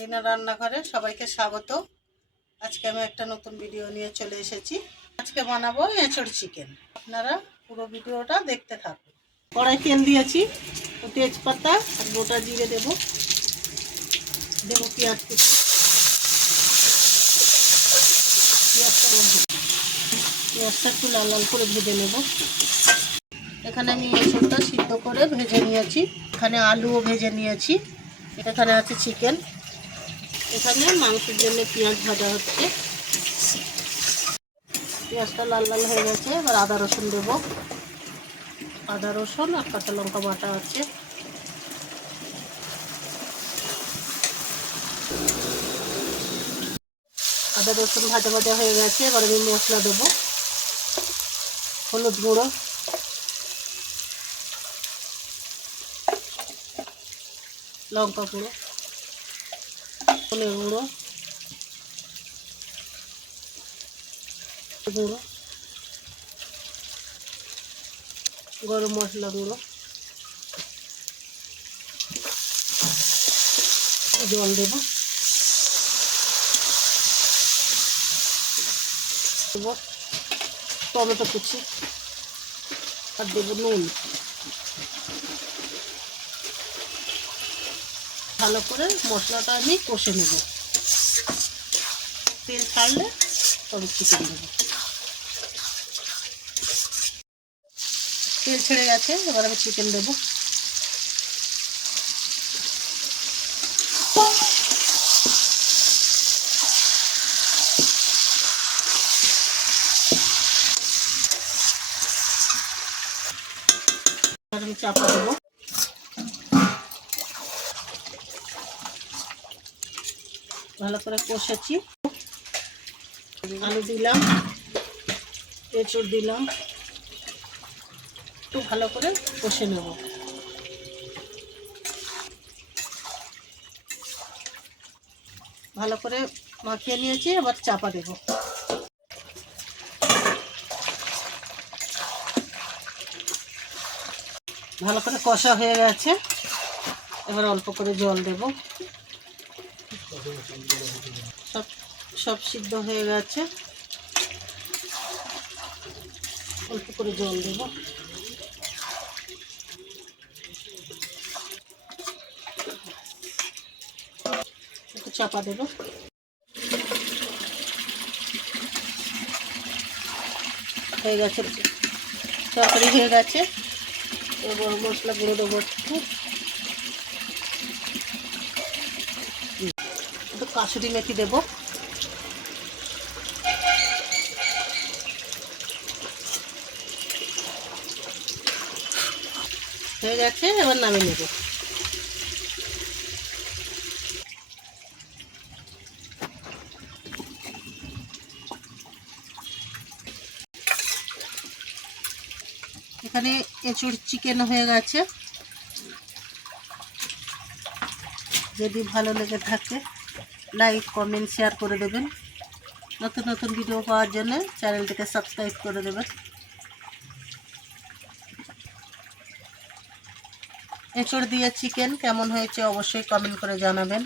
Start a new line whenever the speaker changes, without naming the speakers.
রিনা রান্নাঘরে সবাইকে স্বাগত। আজকে আমি একটা নতুন ভিডিও নিয়ে চলে এসেছি। আজকে বানাবো এঁচড় চিকেন আপনারা পুরো ভিডিওটা দেখতে থাকুন। কড়াই তেল দিয়েছি তেজপাতা আর গোটা জিরে দেব। দেবো পেঁয়াজ কুচি। পেঁয়াজটা পেঁয়াজটা একটু লাল লাল করে ভেজে নেব। এখানে আমি এঁচড়টা সিদ্ধ করে ভেজে নিয়েছি। এখানে আলুও ভেজে নিয়েছি। এখানে আছে চিকেন এখানে মাংসের জন্য পেঁয়াজ ভাজা হচ্ছে। পেঁয়াজটা লাল লাল হয়ে গেছে, এবার আদা রসুন দেব। আদা রসুন আর কাঁচা লঙ্কা বাটা আছে। আদা রসুন ভাজা ভাজা হয়ে গেছে, এবার আমি মশলা দেবো। হলুদ গুঁড়ো। লঙ্কা গুঁড়ো। ধনে গুঁড়ো। গুঁড়ো। গরম মশলা গুঁড়ো। জল দেবো। টমেটো কুচি। আর দেবো নুন। ভালো করে মশলাটা আমি কষে নেব। তেল ছাড়লে তবে চিকেন দেবো তেল ছেড়ে গেছে, এবার আমি চিকেন দেবো। আমি চাপা দেবো। ভালো করে কষেছি। আলু দিলাম, এঁচড় দিলাম। একটু ভালো করে কষে নেব। ভালো করে মাখিয়ে নিয়েছি, এবার চাপা দেব। ভালো করে কষা হয়ে গেছে। এবার অল্প করে জল দেব। সব সব সিদ্ধ হয়ে গেছে। অল্প করে জল দেব। একটু চাপা দেব। হয়ে গেছে। তরকারি হয়ে গেছে। এবার মশলা গুঁড়ো দেবো একটু। একটু কাসুরি মেথি দেবো। হয়ে গেছে, এবার নামিয়ে নেব। এখানে এঁচুর চিকেন হয়ে গেছে। যদি ভালো লেগে থাকে। লাইক কমেন্ট শেয়ার করে দেবেন। নতুন নতুন ভিডিও পাওয়ার জন্য চ্যানেলটিকে সাবস্ক্রাইব করে দেবেন। এঁচড় দিয়ে চিকেন কেমন হয়েছে অবশ্যই কমেন্ট করে জানাবেন।